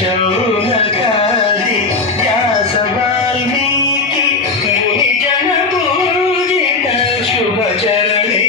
శౌనకాది వ్యాస వాల్మీకి ముని జన పూజిత శుభచరణే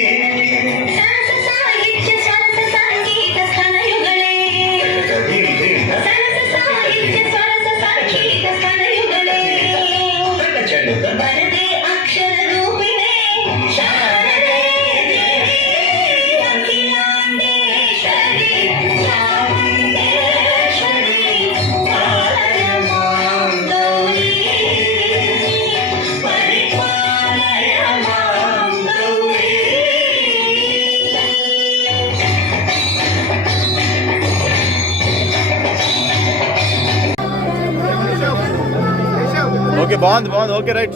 ఓకే బాగుంది బాగుంది ఓకే రైట్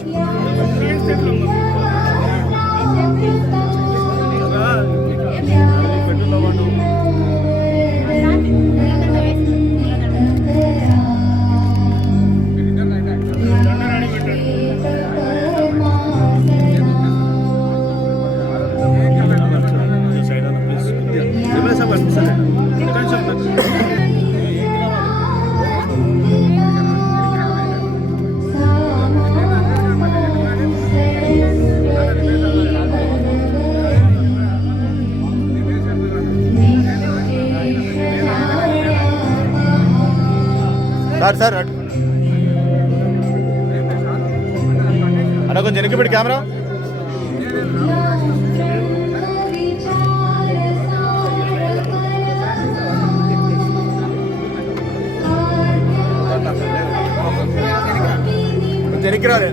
సార్ అన్న కొంచెం వెనక్కి పెట్టి కెమెరా కొంచెం వెనక్కి రాలే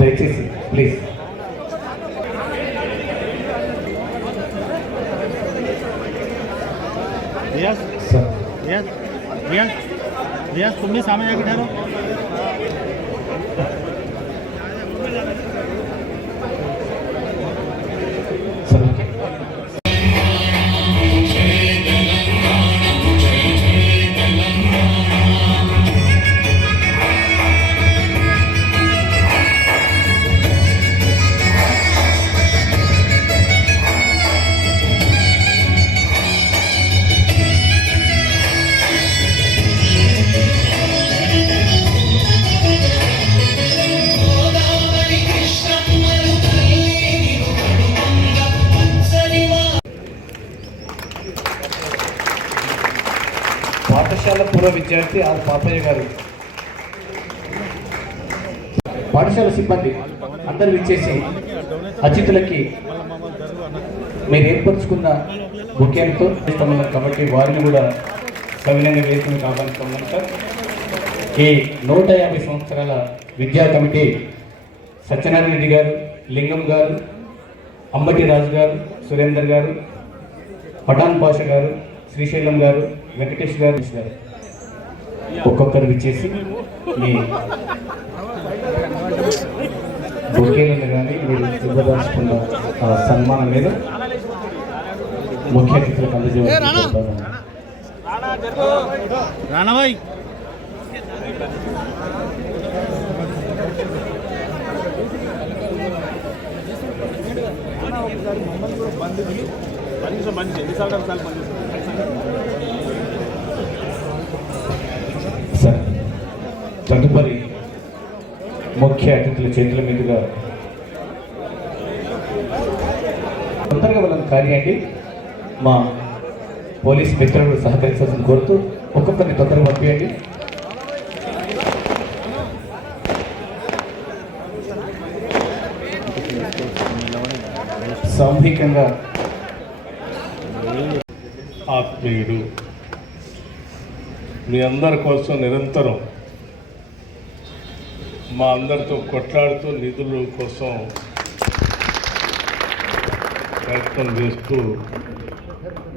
దయచేసి ప్లీజ్ रियाज तुम भी सामने जाके ठहरो పాఠశాల పూర్వ విద్యార్థి ఆర్ పాపయ్య గారు, పాఠశాల సిబ్బంది అందరూ ఇచ్చేసి అతిథులకి మీరు ఏర్పరచుకున్న ముఖ్యంతో ఇస్తున్నాం కాబట్టి వారిని కూడా సవినంగా వేసుకుని కాపాడుతున్నాం సార్. ఈ 150 సంవత్సరాల విద్యా కమిటీ సత్యనారాయణ రెడ్డి గారు, లింగం గారు, అంబటి రాజు గారు, సురేందర్ గారు, పఠాన్ పాష గారు, శ్రీశైలం గారు, వెంకటేష్ గారు ఒక్కొక్కరు విచ్చేసి మీ బొకేలను కానీ మీరు ఇవ్వదలుచుకున్న సన్మానం మీద ముఖ్య అతిథులకు అందజేయాలి. సార్, తదుపరి ముఖ్య అతిథుల చేతుల మీదుగా తొందరగా వాళ్ళని కార్యండి. మా పోలీస్ మిత్రులు సహకరించాల్సిన కోరుతూ ఒక్కొక్కరిని తొందరగా పంపించండి. సామూహికంగా ఆత్మీయుడు మీ అందరి కోసం నిరంతరం మా అందరితో కొట్లాడుతూ నిధుల కోసం ప్రయత్నం చేస్తూ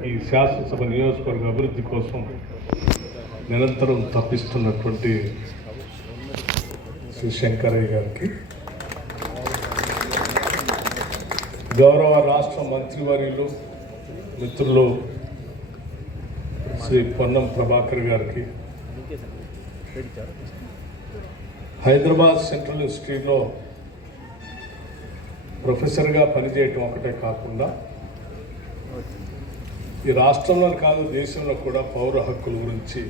ఈ శాసనసభ నియోజకవర్గ అభివృద్ధి కోసం నిరంతరం తప్పిస్తున్నటువంటి శ్రీ శంకరయ్య గారికి, గౌరవ రాష్ట్ర మంత్రివర్యులు మిత్రులు శ్రీ పొన్నం ప్రభాకర్ గారికి, హైదరాబాద్ సెంట్రల్ యూనివర్సిటీలో ప్రొఫెసర్గా పనిచేయటం ఒకటే కాకుండా ఈ రాష్ట్రంలో కాదు దేశంలో కూడా పౌర హక్కుల గురించి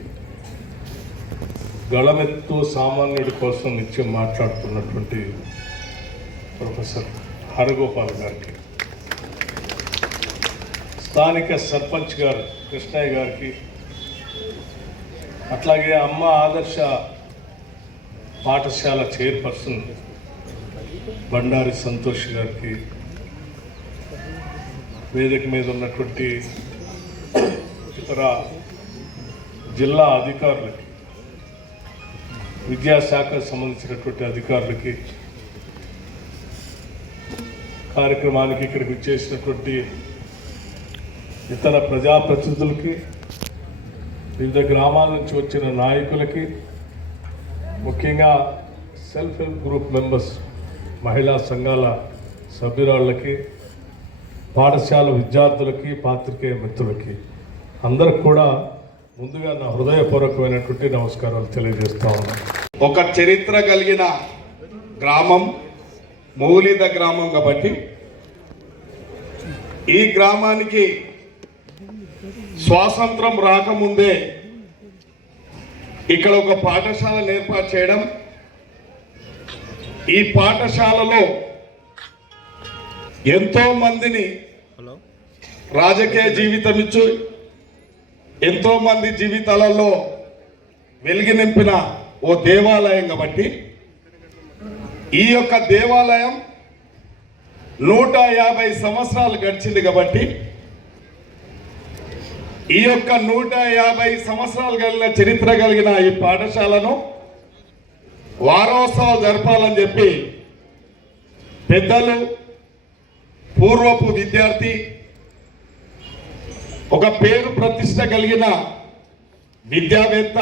గళమెత్తు సామాన్యుడి కోసం నిత్యం మాట్లాడుతున్నటువంటి ప్రొఫెసర్ హరగోపాల్ గారికి, స్థానిక సర్పంచ్ గారు కృష్ణయ్య గారికి, అట్లాగే అమ్మ ఆదర్శ పాఠశాల చైర్పర్సన్ బండారి సంతోష్ గారికి, వేదిక మీద ఉన్నటువంటి ఇతర జిల్లా అధికారులకి, విద్యాశాఖకు సంబంధించినటువంటి అధికారులకి, కార్యక్రమానికి ఇక్కడికి వచ్చేసినటువంటి ఇతర ప్రజాప్రతినిధులకి, వివిధ గ్రామాల నుంచి వచ్చిన నాయకులకి, ముఖ్యంగా సెల్ఫ్ హెల్ప్ గ్రూప్ మెంబర్స్ మహిళా సంఘాల సభ్యురాళ్ళకి, పాఠశాల విద్యార్థులకి, పాత్రికేయ మిత్రులకి అందరికి కూడా ముందుగా నా హృదయపూర్వకమైనటువంటి నమస్కారాలు తెలియజేస్తా ఉన్నాను. ఒక చరిత్ర కలిగిన గ్రామం, మౌలిద గ్రామం కాబట్టి ఈ గ్రామానికి స్వాతంత్రం రాకముందే ఇక్కడ ఒక పాఠశాలను ఏర్పాటు చేయడం, ఈ పాఠశాలలో ఎంతో మందిని రాజకీయ జీవితం ఇచ్చు, ఎంతో మంది జీవితాలలో వెలుగు నింపిన ఓ దేవాలయం కాబట్టి ఈ యొక్క దేవాలయం 150 సంవత్సరాలు గడిచింది కాబట్టి ఈ యొక్క 150 సంవత్సరాలు కలిగిన చరిత్ర కలిగిన ఈ పాఠశాలను వారోత్సవాలు జరపాలని చెప్పి పెద్దలు, పూర్వపు విద్యార్థి, ఒక పేరు ప్రతిష్ట కలిగిన విద్యావేత్త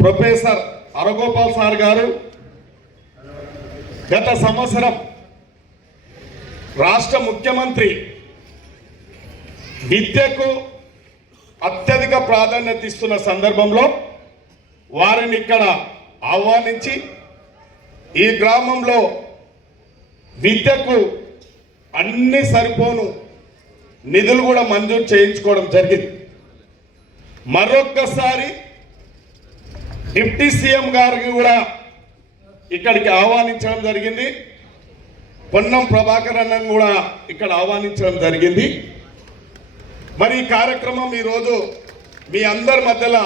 ప్రొఫెసర్ హరగోపాల్ సార్ గారు గత సంవత్సరం రాష్ట్ర ముఖ్యమంత్రి విద్యకు అత్యధిక ప్రాధాన్యత ఇస్తున్న సందర్భంలో వారిని ఇక్కడ ఆహ్వానించి ఈ గ్రామంలో విద్యకు అన్ని సరిపోను నిధులు కూడా మంజూరు చేయించుకోవడం జరిగింది. మరొక్కసారి డిప్యూటీ సీఎం గారికి కూడా ఇక్కడికి ఆహ్వానించడం జరిగింది. పొన్నం ప్రభాకర్ అన్నను కూడా ఇక్కడ ఆహ్వానించడం జరిగింది. మరి ఈ కార్యక్రమం ఈరోజు మీ అందరి మధ్యలో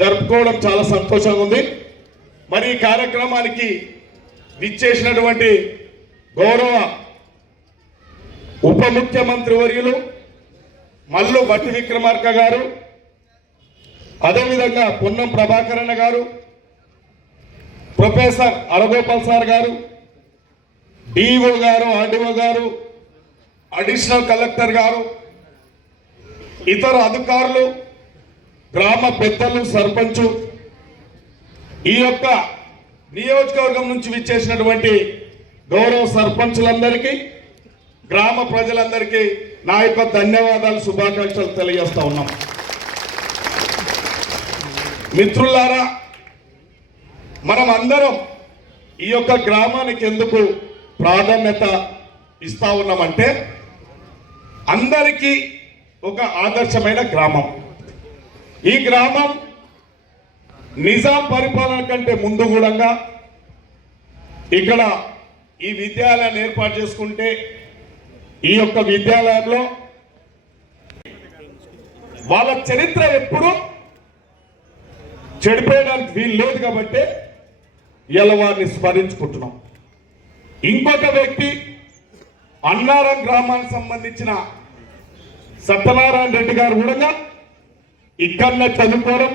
జరుపుకోవడం చాలా సంతోషంగా ఉంది. మరి ఈ కార్యక్రమానికి విచ్చేసినటువంటి గౌరవ ఉప ముఖ్యమంత్రి వర్యులు మల్లు భట్టి విక్రమార్క గారు, అదేవిధంగా పొన్నం ప్రభాకర్ అన్న గారు, ప్రొఫెసర్ హరగోపాల్ సార్ గారు, డిఓ గారు, ఆర్డీఓ గారు, అడిషనల్ కలెక్టర్ గారు, ఇతర అధికారులు, గ్రామ పెద్దలు, సర్పంచు, ఈ యొక్క నియోజకవర్గం నుంచి విచ్చేసినటువంటి గౌరవ సర్పంచులందరికీ, గ్రామ ప్రజలందరికీ నా యొక్క ధన్యవాదాలు, శుభాకాంక్షలు తెలియజేస్తా ఉన్నాం. మిత్రులారా, మనం అందరం ఈ యొక్క గ్రామానికి ఎందుకు ప్రాధాన్యత ఇస్తా ఉన్నామంటే అందరికీ ఒక ఆదర్శమైన గ్రామం. ఈ గ్రామం నిజాం పరిపాలన కంటే ముందు కూడా ఇక్కడ ఈ విద్యాలయాన్ని ఏర్పాటు చేసుకుంటే ఈ యొక్క విద్యాలయంలో వాళ్ళ చరిత్ర ఎప్పుడు చెడిపోయడానికి వీలు లేదు కాబట్టి ఇలా వారిని స్మరించుకుంటున్నాం. ఇంకొక వ్యక్తి అన్నారం గ్రామానికి సంబంధించిన సత్యనారాయణ రెడ్డి గారు కూడా ఇక్కడనే చదువుకోవడం,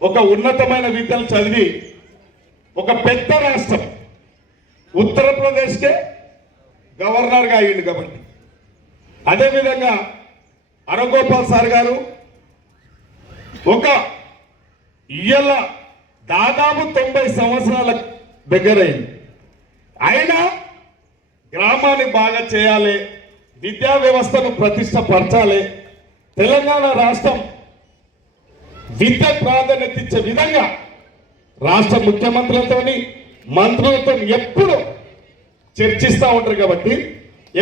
ఒక ఉన్నతమైన విద్యలు చదివి ఒక పెద్ద రాష్ట్రం ఉత్తరప్రదేశ్కే గవర్నర్గా అయ్యిండు కాబట్టి. అదేవిధంగా అరగోపాల్ సార్ గారు ఒక ఇయ్యల దాదాపు 90 సంవత్సరాల దగ్గరైంది. అయినా గ్రామాన్ని బాగా చేయాలి, విద్యా వ్యవస్థను ప్రతిష్టపరచాలి, తెలంగాణ రాష్ట్రం విద్య ప్రాధాన్యత ఇచ్చే విధంగా రాష్ట్ర ముఖ్యమంత్రులతో మంత్రులతో ఎప్పుడు చర్చిస్తూ ఉంటారు కాబట్టి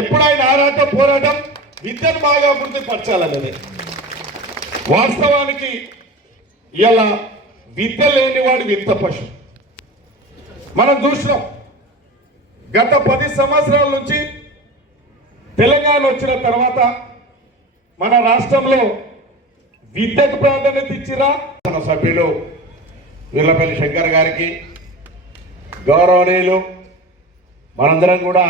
ఎప్పుడైనా ఆరాటం పోరాటం విద్యను బాగా అభివృద్ధి పరచాలనేది. వాస్తవానికి ఇలా విద్య లేనివాడు వింత పశు. మనం చూసినాం గత 10 సంవత్సరాల నుంచి తెలంగాణ వచ్చిన తర్వాత మన రాష్ట్రంలో విద్యకు ప్రాధాన్యత ఇచ్చిరా. మన సభ్యులు వీర్లపల్లి శంకర్ గారికి, గౌరవనీయులు మనందరం కూడా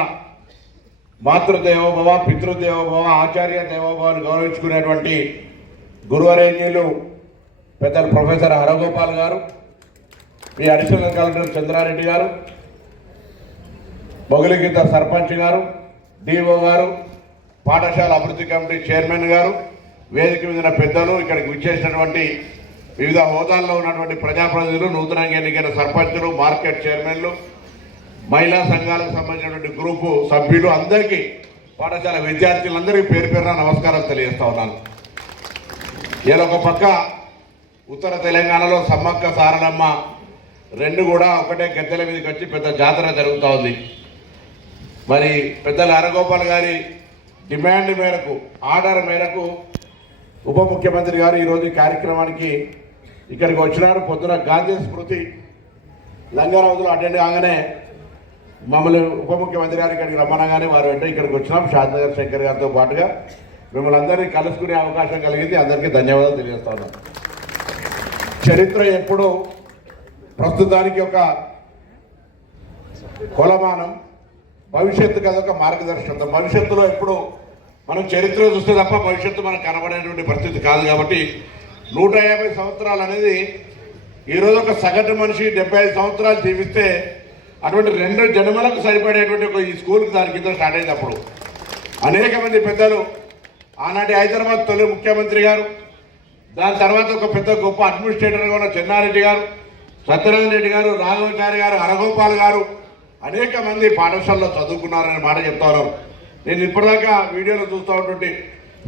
మాతృదేవోభవ, పితృదేవోభవ, ఆచార్య దేవోభవాన్ని గౌరవించుకునేటువంటి గురువరేణ్యులు పెద్దలు ప్రొఫెసర్ హరగోపాల్ గారు, మీ అడిషనల్ కలెక్టర్ చంద్రారెడ్డి గారు, మొగలిగిద్ద సర్పంచ్ గారు, డిఓ గారు, పాఠశాల అభివృద్ధి కమిటీ చైర్మన్ గారు, వేదిక మీద పెద్దలు, ఇక్కడికి విచ్చేసినటువంటి వివిధ హోదాల్లో ఉన్నటువంటి ప్రజాప్రతినిధులు, నూతనంగా ఎన్నికైన సర్పంచులు, మార్కెట్ చైర్మన్లు, మహిళా సంఘాలకు సంబంధించినటువంటి గ్రూపు సభ్యులు, అందరికీ పాఠశాల విద్యార్థులందరికీ పేరు పేరున నమస్కారాలు తెలియజేస్తా ఉన్నాను. ఇలా ఒక పక్క ఉత్తర తెలంగాణలో సమ్మక్క సారలమ్మ రెండు కూడా ఒకటే గద్దెల మీదకి వచ్చి పెద్ద జాతర జరుగుతూ ఉంది. మరి పెద్దల హరగోపాల్ గారి డిమాండ్ మేరకు, ఆర్డర్ మేరకు ఉప ముఖ్యమంత్రి గారు ఈరోజు ఈ కార్యక్రమానికి ఇక్కడికి వచ్చినారు. పొద్దున గాంధీ స్మృతి లంగారావులో అటెండ్ కాగానే మమ్మల్ని ఉప ముఖ్యమంత్రి గారు ఇక్కడికి రమ్మనగానే వారు వెంటనే ఇక్కడికి వచ్చినాం. షాద్నగర్ శంకర్ గారితో పాటుగా మిమ్మల్ని అందరినీ కలుసుకునే అవకాశం కలిగింది. అందరికీ ధన్యవాదాలు తెలియజేస్తా ఉన్నాం. చరిత్ర ఎప్పుడు ప్రస్తుతానికి ఒక కొలమానం, భవిష్యత్తుకి అదొక మార్గదర్శకత్వం. భవిష్యత్తులో ఎప్పుడు మనం చరిత్ర చూస్తే తప్ప భవిష్యత్తు మనకు కనబడేటువంటి పరిస్థితి కాదు. కాబట్టి 150 సంవత్సరాలు అనేది ఈరోజు ఒక సగటు మనిషి 75 సంవత్సరాలు జీవిస్తే అటువంటి 2 జన్మలకు సరిపడేటువంటి ఒక ఈ స్కూల్కి దాని కింద స్టార్ట్ అయినప్పుడు అనేక మంది పెద్దలు, ఆనాటి హైదరాబాద్ తొలి ముఖ్యమంత్రి గారు, దాని తర్వాత ఒక పెద్ద గొప్ప అడ్మినిస్ట్రేటర్గా ఉన్న చెన్నారెడ్డి గారు, సత్యనారాయణ రెడ్డి గారు, రాఘవాచారి గారు, హరగోపాల్ గారు అనేక మంది పాఠశాలలో చదువుకున్నారనే మాట చెప్తా ఉన్నారు. నేను ఇప్పటిదాకా వీడియోలో చూస్తూ ఉంటుంటే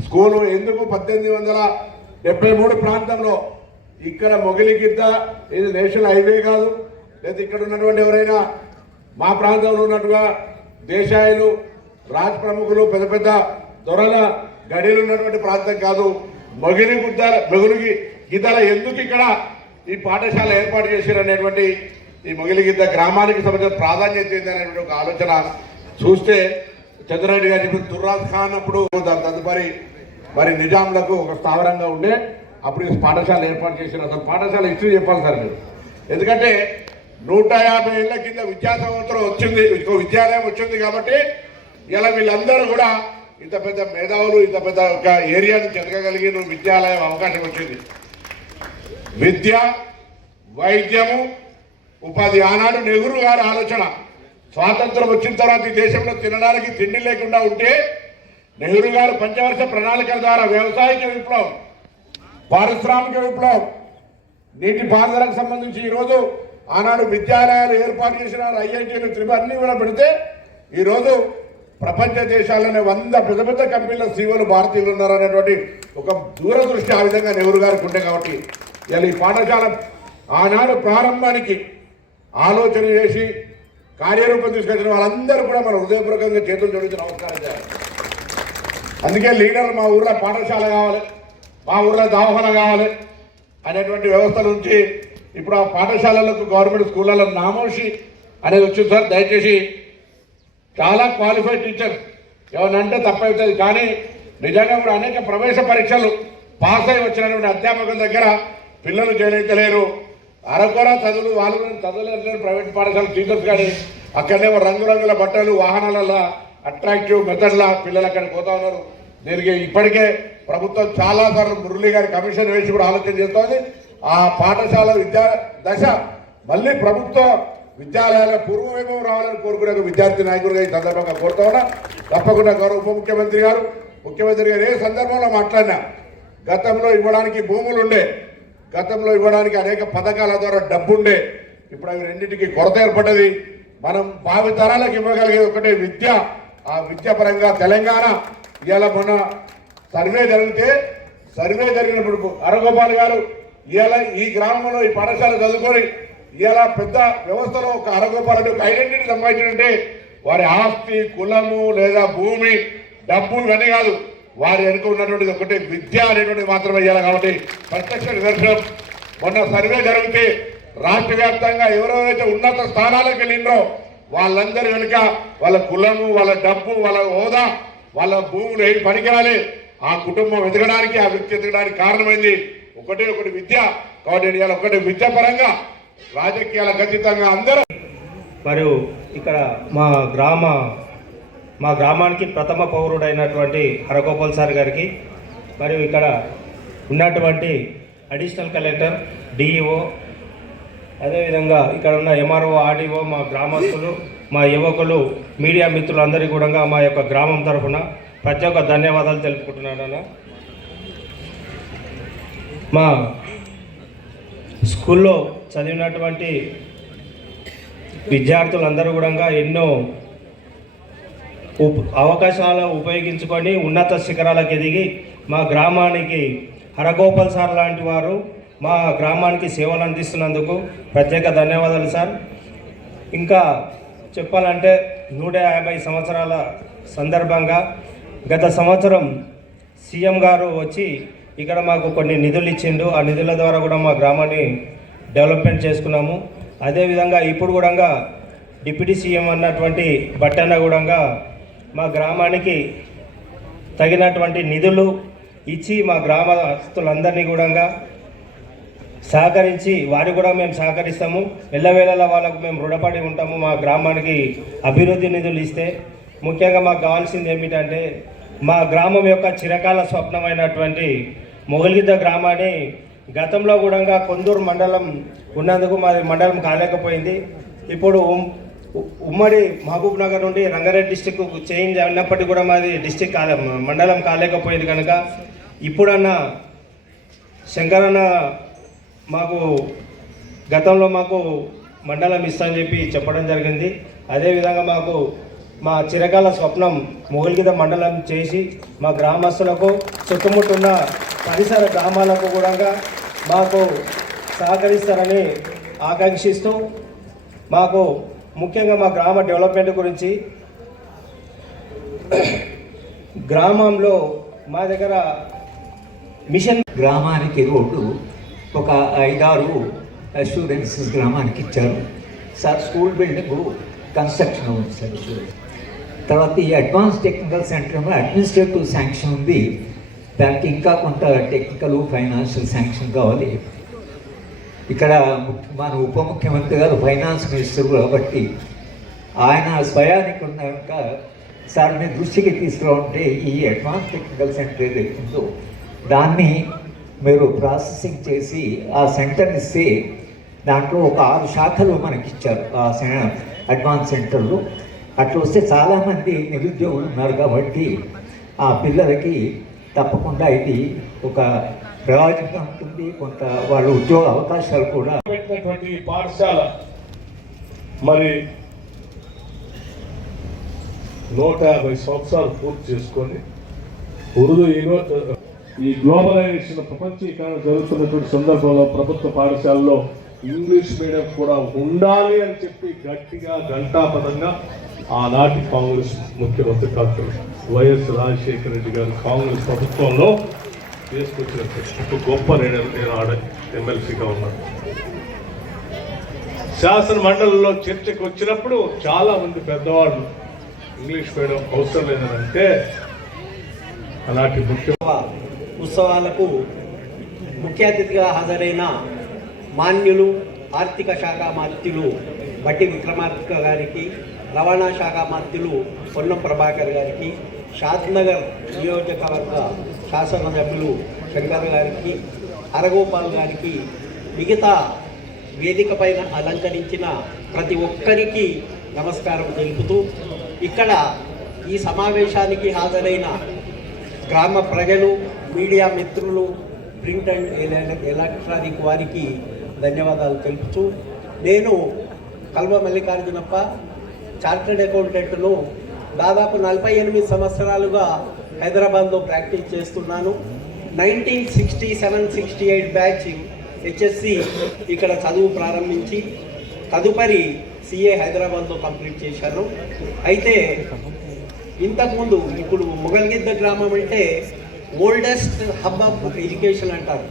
స్కూలు ఎందుకు 1873 ప్రాంతంలో ఇక్కడ మొగిలిగిద్ద ఇది నేషనల్ హైవే కాదు, లేదా ఇక్కడ ఉన్నటువంటి ఎవరైనా మా ప్రాంతంలో ఉన్నట్టుగా దేశాయులు, రాజ ప్రముఖులు, పెద్ద పెద్ద దొరల గడిలు ఉన్నటువంటి ప్రాంతం కాదు. మొగిలి గిద్దల ఎందుకు ఇక్కడ ఈ పాఠశాల ఏర్పాటు చేశారనేటువంటి ఈ మొగిలిగిద్ద గ్రామానికి సంబంధించిన ప్రాధాన్యత ఏంటనేటువంటి ఒక ఆలోచన చూస్తే చంద్రారెడ్డి గారు ఇప్పుడు దుర్రాజ్ ఖాన్ అప్పుడు దాని తదుపరి మరి నిజాంలకు ఒక స్థావరంగా ఉండే అప్పుడు ఈ పాఠశాల ఏర్పాటు చేశారు. అసలు పాఠశాల హిస్టరీ చెప్పాలి సార్ మీరు. ఎందుకంటే 150 ఏళ్ల కింద విద్యా సంవత్సరం వచ్చింది, విద్యాలయం వచ్చింది కాబట్టి ఇలా వీళ్ళందరూ కూడా ఇంత పెద్ద మేధావులు, ఇంత పెద్ద ఒక ఏరియాను చెదగలిగి విద్యాలయం అవకాశం వచ్చింది. విద్య, వైద్యము, ఉపాధి ఆనాడు నెహ్రూ గారి ఆలోచన. స్వాతంత్రం వచ్చిన తర్వాత ఈ దేశంలో తినడానికి తిండి లేకుండా ఉంటే నెహ్రూ గారు పంచవర్ష ప్రణాళికల ద్వారా వ్యవసాయక విప్లవం, పారిశ్రామిక విప్లవం, నీటి పారుదలకు సంబంధించి ఈరోజు ఆనాడు విద్యాలయాలు ఏర్పాటు చేసినారు. ఐఐటీలు, అన్నీ కూడా పెడితే ఈరోజు ప్రపంచ దేశాల్లోనే 100 పెద్ద పెద్ద కంపెనీల సీఓలు భారతీయులు ఉన్నారనేటువంటి ఒక దూరదృష్టి ఆ విధంగా నెహ్రూ గారికి ఉండే కాబట్టి ఇలా ఈ పాఠశాల ఆనాడు ప్రారంభానికి ఆలోచన చేసి కార్యరూపం తీసుకొచ్చిన వాళ్ళందరూ కూడా మన హృదయపూర్వకంగా చేతులు జోడించి నమస్కారం చేయాలి. అందుకే లీడర్లు మా ఊర్లో పాఠశాల కావాలి, మా ఊర్లో దవాఖాన కావాలి అనేటువంటి వ్యవస్థ నుంచి ఇప్పుడు ఆ పాఠశాలలకు గవర్నమెంట్ స్కూళ్ళలో నామోషి అనేది వచ్చింది సార్. దయచేసి చాలా క్వాలిఫైడ్ టీచర్స్ ఏమన్నా అంటే తప్పవుతుంది. కానీ నిజంగా కూడా అనేక ప్రవేశ పరీక్షలు పాస్ అయి వచ్చినటువంటి అధ్యాపకుల దగ్గర పిల్లలు చేయలేరు. అరకొర చదువులు వాళ్ళు చదువులేరు. ప్రైవేట్ పాఠశాల టీచర్స్ కానీ అక్కడనేమో రంగురంగుల బట్టలు వాహనాలలో అట్రాక్టివ్ మెథడ్లా పిల్లలు అక్కడికి పోతా ఉన్నారు. దీనికి ఇప్పటికే ప్రభుత్వం చాలాసార్లు మురళీ గారి కమిషన్ వేసి కూడా ఆలోచన చేస్తోంది. ఆ పాఠశాల విద్యా దశ మళ్ళీ ప్రభుత్వ విద్యాలయాల పూర్వవైభవం రావాలని కోరుకునే విద్యార్థి నాయకులుగా ఈ సందర్భంగా కోరుతా ఉన్నా. తప్పకుండా గౌరవ ఉప ముఖ్యమంత్రి గారు ఏ సందర్భంలో మాట్లాడినా గతంలో ఇవ్వడానికి భూములు ఉండే, గతంలో ఇవ్వడానికి అనేక పథకాల ద్వారా డబ్బు ఉండే, ఇప్పుడు అవి రెండింటికి కొరత ఏర్పడ్డది. మనం భావితరాలకు ఇవ్వగలిగే ఒకటే విద్య. ఆ విద్య పరంగా తెలంగాణ ఇవాళ మొన్న సర్వే జరిగినప్పుడు హరగోపాల్ గారు ఇవాళ ఈ గ్రామంలో ఈ పాఠశాల చదువుకొని ఇవాళ పెద్ద వ్యవస్థలో ఒక హరగోపాల్ అంటే ఒక ఐడెంటిటీ సంపాదించారంటే వారి ఆస్తి, కులము లేదా భూమి, డబ్బు ఇవన్నీ కాదు, వారి వెనుక ఉన్నటువంటిది ఒకటే విద్య అనేటువంటిది మాత్రమే ఇవ్వాలి. కాబట్టి ప్రత్యక్ష నిదర్శనం మొన్న సర్వే జరిగితే రాష్ట్ర వ్యాప్తంగా ఎవరెవరైతే ఉన్నత స్థానాలకు వెళ్ళిండ్రో వాళ్ళందరి వెనుక వాళ్ళ కులము, వాళ్ళ డబ్బు, వాళ్ళ హోదా, వాళ్ళ భూములు ఏం పనికిరాలి, ఆ కుటుంబం ఎదగడానికి, ఆ వ్యక్తి ఎదగడానికి కారణమైంది ఒకటి విద్య. కాబట్టి ఇవాళ ఒకటి విద్య పరంగా రాజకీయాల ఖచ్చితంగా అందరూ. మరియు ఇక్కడ మా గ్రామానికి ప్రథమ పౌరుడైనటువంటి హరగోపాల్ సార్ గారికి, మరియు ఇక్కడ ఉన్నటువంటి అడిషనల్ కలెక్టర్, డిఈఓ, అదేవిధంగా ఇక్కడ ఉన్న ఎంఆర్ఓ, ఆర్డీఓ, మా గ్రామస్తులు, మా యువకులు, మీడియా మిత్రులందరికీ కూడా మా యొక్క గ్రామం తరఫున ప్రత్యేక ధన్యవాదాలు తెలుపుకుంటున్నాను. మా స్కూల్లో చదివినటువంటి విద్యార్థులందరూ కూడా ఎన్నో అవకాశాలు ఉపయోగించుకొని ఉన్నత శిఖరాలకు ఎదిగి మా గ్రామానికి హరగోపాల్ సార్ లాంటి వారు మా గ్రామానికి సేవలు అందిస్తున్నందుకు ప్రత్యేక ధన్యవాదాలు సార్. ఇంకా చెప్పాలంటే 150 సంవత్సరాల సందర్భంగా గత సంవత్సరం సీఎం గారు వచ్చి ఇక్కడ మాకు కొన్ని నిధులు ఇచ్చిండు. ఆ నిధుల ద్వారా కూడా మా గ్రామాన్ని డెవలప్మెంట్ చేసుకున్నాము. అదేవిధంగా ఇప్పుడు కూడా డిప్యూటీ సీఎం అన్నటువంటి బట్టన్న కూడా మా గ్రామానికి తగినటువంటి నిధులు ఇచ్చి మా గ్రామస్తులందరినీ కూడా సహకరించి వారికి కూడా మేము సహకరిస్తాము. ఎల్లవేళలా వాళ్ళకు మేము రుణపడి ఉంటాము. మా గ్రామానికి అభివృద్ధి నిధులు ఇస్తే ముఖ్యంగా మాకు కావాల్సింది ఏమిటంటే మా గ్రామం యొక్క చిరకాల స్వప్నమైనటువంటి మొగల్గిద్ద గ్రామాన్ని గతంలో కూడా కొందూరు మండలం ఉన్నందుకు మాది మండలం కాలేకపోయింది. ఇప్పుడు ఉమ్మడి మహబూబ్ నగర్ నుండి రంగారెడ్డి డిస్టిక్ చేంజ్ అయినప్పటికీ కూడా మాది మండలం కాలేకపోయింది కనుక ఇప్పుడన్నా శంకరన్న మాకు గతంలో మాకు మండలం ఇస్తామని చెప్పి చెప్పడం జరిగింది. అదేవిధంగా మాకు మా చిరకాల స్వప్నం మొగల్గిద్ద మండలం చేసి మా గ్రామస్తులకు చుట్టుముట్టున్న పరిసర గ్రామాలకు కూడా మాకు సహకరిస్తారని ఆకాంక్షిస్తూ మాకు ముఖ్యంగా మా గ్రామ డెవలప్మెంట్ గురించి గ్రామంలో మా దగ్గర మిషన్ గ్రామానికి రోడ్డు ఒక 5-6 అష్యూరెన్సెస్ గ్రామానికి ఇచ్చారు సార్. స్కూల్ బిల్డింగ్ కన్స్ట్రక్షన్ ఉంది సార్. తర్వాత ఈ advance technical centre administrative sanction ఉంది. దానికి ఇంకా కొంత టెక్నికల్ ఫైనాన్షియల్ శాంక్షన్ కావాలి. ఇక్కడ మన ఉప ముఖ్యమంత్రి గారు ఫైనాన్స్ మినిస్టర్ కాబట్టి ఆయన స్వయానికి ఉన్నాక సార్ మీ దృష్టికి తీసుకురావంటే ఈ అడ్వాన్స్ టెక్నికల్ సెంటర్ ఏదైతే ఉందో దాన్ని మీరు ప్రాసెసింగ్ చేసి ఆ సెంటర్ ఇస్తే దాంట్లో ఒక 6 శాఖలు మనకి ఇచ్చారు ఆ అడ్వాన్స్ సెంటర్లో. అట్లా వస్తే చాలామంది నిరుద్యోగులు ఉన్నారు కాబట్టి ఆ పిల్లలకి తప్పకుండా ఇది ఒక ప్రయోజనం ఉంటుంది. కొంత వాళ్ళ ఉద్యోగ అవకాశాలు కూడా పెట్టినటువంటి పాఠశాల మరి 150 సంవత్సరాలు పూర్తి చేసుకొని ఉర్దూ ఈ గ్లోబలైజేషన్ ప్రపంచీకరణ జరుగుతున్నటువంటి సందర్భంలో ప్రభుత్వ పాఠశాలలో ఇంగ్లీష్ మీడియం కూడా ఉండాలి అని చెప్పి గట్టిగా ఘంటాపదంగా ఆనాటి కాంగ్రెస్ ముఖ్యమంత్రి డాక్టర్ వైఎస్ రాజశేఖర రెడ్డి గారు కాంగ్రెస్ ప్రభుత్వంలో తీసుకొచ్చినట్టు గొప్ప నేను ఎమ్మెల్సీగా ఉన్నాను. శాసన మండలిలో చర్చకు వచ్చినప్పుడు చాలా మంది పెద్దవాళ్ళు ఇంగ్లీష్ మీడియం అవసరం లేదంటే అలాంటి ముఖ్య ఉత్సవాలకు ముఖ్య అతిథిగా హాజరైన మాన్యులు ఆర్థిక శాఖ మంత్రులు బట్టి విక్రమార్క గారికి, రవాణా శాఖ మంత్రులు పొన్నం ప్రభాకర్ గారికి, షాద్నగర్ నియోజకవర్గ శాసనసభ్యులు శంకర్ గారికి, హరగోపాల్ గారికి, మిగతా వేదిక పైన అలంకరించిన ప్రతి ఒక్కరికి నమస్కారం తెలుపుతూ, ఇక్కడ ఈ సమావేశానికి హాజరైన గ్రామ ప్రజలు, మీడియా మిత్రులు, ప్రింట్ అండ్ ఎలక్ట్రానిక్ వారికి ధన్యవాదాలు తెలుపుతూ, నేను కల్వ మల్లికార్జునప్ప చార్టర్డ్ అకౌంటెంట్ను దాదాపు 48 సంవత్సరాలుగా హైదరాబాద్లో ప్రాక్టీస్ చేస్తున్నాను. 1967-68 బ్యాచ్ హెచ్ఎస్సి ఇక్కడ చదువు ప్రారంభించి తదుపరి సిఏ హైదరాబాద్లో కంప్లీట్ చేశాను. అయితే ఇంతకుముందు ఇప్పుడు మొగల్గిద్ద గ్రామం అంటే ఓల్డెస్ట్ హబ్ ఆఫ్ ఎడ్యుకేషన్ అంటారు.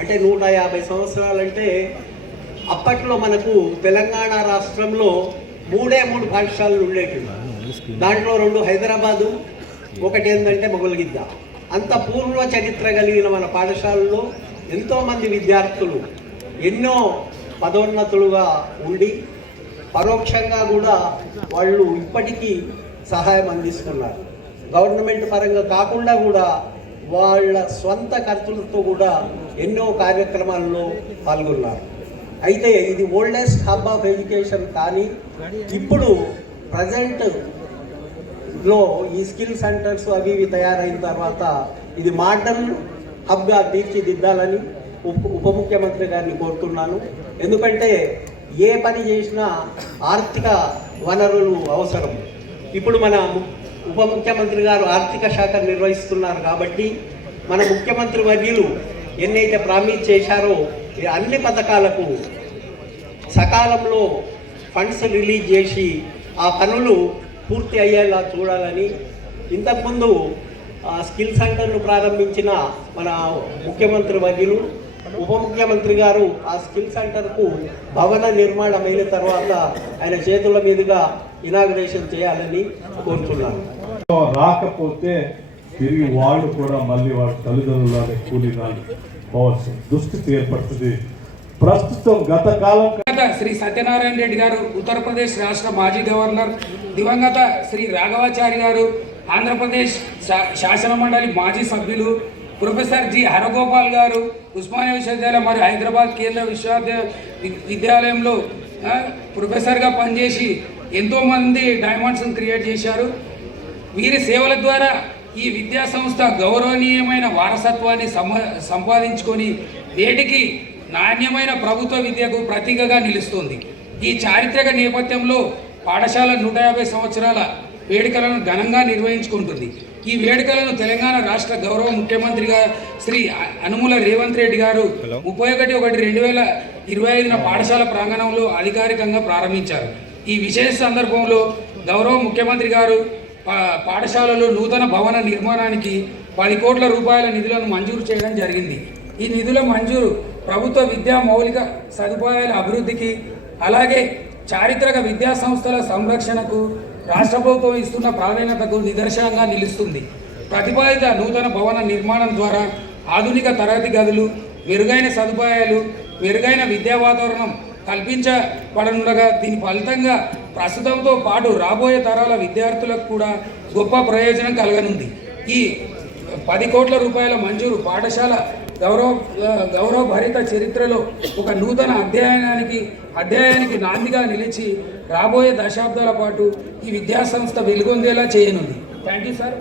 అంటే 150 సంవత్సరాలంటే అప్పట్లో మనకు తెలంగాణ రాష్ట్రంలో 3 పాఠశాలలు ఉండేవి. దాంట్లో 2 హైదరాబాదు, ఒకటి ఏంటంటే మొగల్గిద్ద. అంత పూర్వ చరిత్ర కలిగిన మన పాఠశాలలో ఎంతోమంది విద్యార్థులు ఎన్నో పదోన్నతులుగా ఉండి పరోక్షంగా కూడా వాళ్ళు ఇప్పటికీ సహాయం అందిస్తున్నారు. గవర్నమెంట్ పరంగా కాకుండా కూడా వాళ్ళ స్వంత ఖర్చులతో కూడా ఎన్నో కార్యక్రమాల్లో పాల్గొన్నారు. అయితే ఇది ఓల్డెస్ట్ హబ్ ఆఫ్ ఎడ్యుకేషన్. కానీ ఇప్పుడు ప్రజెంట్లో ఈ స్కిల్ సెంటర్స్ అవి ఇవి తయారైన తర్వాత ఇది మోడర్న్ హబ్గా తీర్చిదిద్దాలని ఉప ముఖ్యమంత్రి గారిని కోరుతున్నాను. ఎందుకంటే ఏ పని చేసినా ఆర్థిక వనరులు అవసరం. ఇప్పుడు మన ఉప ముఖ్యమంత్రి గారు ఆర్థిక శాఖ నిర్వహిస్తున్నారు కాబట్టి మన ముఖ్యమంత్రి వర్యులు ఎన్నైతే ప్రామిస్ చేశారో అన్ని పథకాలకు సకాలంలో ఫండ్స్ రిలీజ్ చేసి ఆ పనులు పూర్తి అయ్యేలా చూడాలని, ఇంతకుముందు స్కిల్ సెంటర్ను ప్రారంభించిన మన ముఖ్యమంత్రి వర్యులు ఉప ముఖ్యమంత్రి గారు ఆ స్కిల్ సెంటర్కు భవన నిర్మాణం అయిన తర్వాత ఆయన చేతుల మీదుగా ఇనాగ్రేషన్ చేయాలని కోరుతున్నాను. రాకపోతే తిరిగి వాళ్ళు కూడా మళ్ళీ వాళ్ళ తల్లిదండ్రుల కూలీనాలు పోవాల్సిన దుస్థితి ఏర్పడుతుంది. ప్రస్తుతం గత కాలం శ్రీ సత్యనారాయణ రెడ్డి గారు ఉత్తరప్రదేశ్ రాష్ట్ర మాజీ గవర్నర్, దివంగత శ్రీ రాఘవాచారి గారు ఆంధ్రప్రదేశ్ శాసన మండలి మాజీ సభ్యులు, ప్రొఫెసర్ జి హరగోపాల్ గారు ఉస్మానియా విశ్వవిద్యాలయం మరియు హైదరాబాద్ కేంద్ర విశ్వవిద్యాలయంలో ప్రొఫెసర్గా పనిచేసి ఎంతోమంది డైమండ్స్ని క్రియేట్ చేశారు. వీరి సేవల ద్వారా ఈ విద్యా సంస్థ గౌరవనీయమైన వారసత్వాన్ని సంపాదించుకొని నేటికి నాణ్యమైన ప్రభుత్వ విద్యకు ప్రతీకగా నిలుస్తుంది. ఈ చారిత్రక నేపథ్యంలో పాఠశాల 150 సంవత్సరాల వేడుకలను ఘనంగా నిర్వహించుకుంటుంది. ఈ వేడుకలను తెలంగాణ రాష్ట్ర గౌరవ ముఖ్యమంత్రిగా శ్రీ అనుముల రేవంత్ రెడ్డి గారు 31/1/2025 పాఠశాల ప్రాంగణంలో అధికారికంగా ప్రారంభించారు. ఈ విశేష సందర్భంలో గౌరవ ముఖ్యమంత్రి గారు పాఠశాలలో నూతన భవన నిర్మాణానికి 10 కోట్ల రూపాయల నిధులను మంజూరు చేయడం జరిగింది. ఈ నిధుల మంజూరు ప్రభుత్వ విద్యా మౌలిక సదుపాయాల అభివృద్ధికి, అలాగే చారిత్రక విద్యా సంస్థల సంరక్షణకు రాష్ట్ర ప్రభుత్వం ఇస్తున్న ప్రాధాన్యతకు నిదర్శనంగా నిలుస్తుంది. ప్రతిపాదిత నూతన భవన నిర్మాణం ద్వారా ఆధునిక తరగతి గదులు, మెరుగైన సదుపాయాలు, మెరుగైన విద్యా వాతావరణం కల్పించబడనుండగా దీని ఫలితంగా ప్రస్తుతంతో పాటు రాబోయే తరాల విద్యార్థులకు కూడా గొప్ప ప్రయోజనం కలగనుంది. ఈ 10 కోట్ల రూపాయల మంజూరు పాఠశాల గౌరవభరిత చరిత్రలో ఒక నూతన అధ్యాయానికి నాందిగా నిలిచి రాబోయే దశాబ్దాల పాటు ఈ విద్యాసంస్థ వెలుగొందేలా చేయనుంది. Thank you sir.